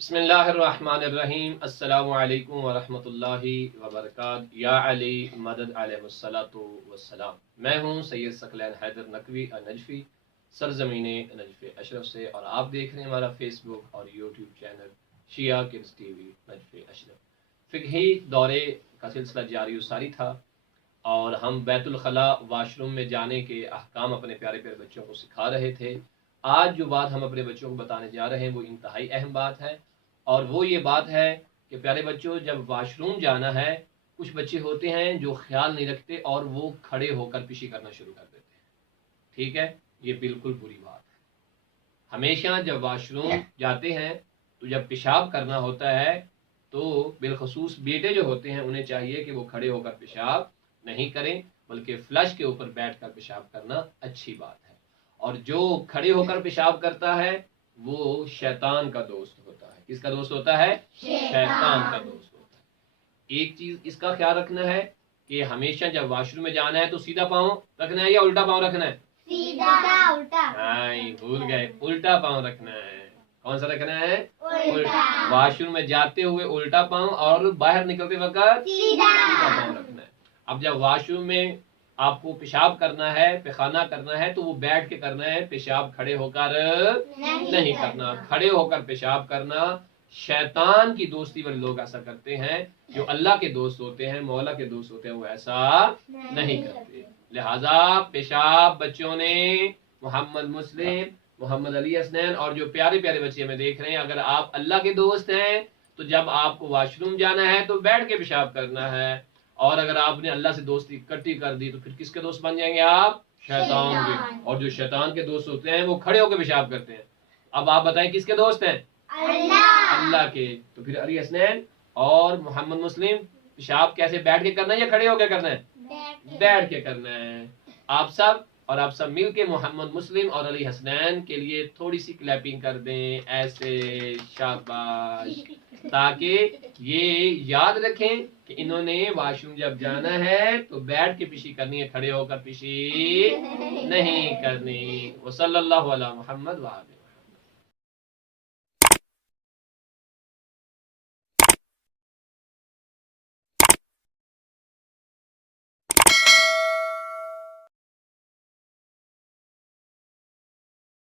बिस्मिल्लाहिर्रहमानिर्रहीम। अस्सलामु अलैकुम वरहमतुल्लाहि वबरकातुहू। या अली मदद अलैहिस्सलातु वस्सलाम। मैं हूँ सैयद सकलैन हैदर नकवी नजफी, सरजमीने नजफ़ अशरफ से, और आप देख रहे हैं हमारा फेसबुक और यूट्यूब चैनल शिया किड्स टीवी नजफ़ अशरफ। फ़िक़ही दौरे का सिलसिला जारी सारी था और हम बैतुल खला वाशरूम में जाने के अहकाम अपने प्यारे प्यारे बच्चों को सिखा रहे थे। आज जो बात हम अपने बच्चों को बताने जा रहे हैं वो इंतहाई अहम बात है, और वो ये बात है कि प्यारे बच्चों, जब वाशरूम जाना है, कुछ बच्चे होते हैं जो ख्याल नहीं रखते और वो खड़े होकर पिशी करना शुरू कर देते हैं। ठीक है, ये बिल्कुल बुरी बात है। हमेशा जब वाशरूम जाते हैं तो जब पेशाब करना होता है तो बिलखसूस बेटे जो होते हैं उन्हें चाहिए कि वो खड़े होकर पेशाब नहीं करें, बल्कि फ्लश के ऊपर बैठकर पेशाब करना अच्छी बात है। और जो खड़े होकर पेशाब करता है वो शैतान का दोस्त होता है। किसका दोस्त होता है? शैतान का दोस्त होता है। एक चीज इसका ख्याल रखना है कि हमेशा जब वॉशरूम में जाना है तो सीधा पाँव रखना है या उल्टा पाँव रखना है? सीधा। उल्टा। नहीं, भूल गए, उल्टा पाँव रखना है। कौन सा रखना है? उल्टा। वॉशरूम में जाते हुए उल्टा पाँव और बाहर निकलते वक्त सीधा पाँव रखना है। अब जब वॉशरूम में आपको पेशाब करना है, पैखाना करना है, तो वो बैठ के करना है। पेशाब खड़े होकर नहीं करना। खड़े होकर पेशाब करना शैतान की दोस्ती वाले लोग ऐसा करते हैं। जो अल्लाह के दोस्त होते हैं, मौला के दोस्त होते हैं, वो ऐसा नहीं करते। लिहाजा पेशाब बच्चों ने मोहम्मद मुस्लिम, मोहम्मद अली हसनैन और जो प्यारे प्यारे बच्चे हमें देख रहे हैं, अगर आप अल्लाह के दोस्त हैं तो जब आपको वॉशरूम जाना है तो बैठ के पेशाब करना है। और अगर आपने अल्लाह से दोस्ती इकट्ठी कर दी तो फिर किसके दोस्त बन जाएंगे आप? शैतान के। और जो शैतान के दोस्त होते हैं वो खड़े होकर पेशाब करते हैं। अब आप बताएं किसके दोस्त हैं? अल्लाह के। तो फिर अली हसनैन और मोहम्मद मुस्लिम पेशाब कैसे, बैठ के करना है या खड़े होकर करना है? बैठ के करना है। आप सब मिल के मोहम्मद मुस्लिम और अली हसनैन के लिए थोड़ी सी क्लैपिंग कर दें, ऐसे, शाबाश, ताकि ये याद रखें कि इन्होंने वॉशरूम जब जाना है तो बैठ के पिशी करनी है, खड़े होकर पिशी नहीं करनी। वसल्लल्लाहु अला मुहम्मद व आलिहि।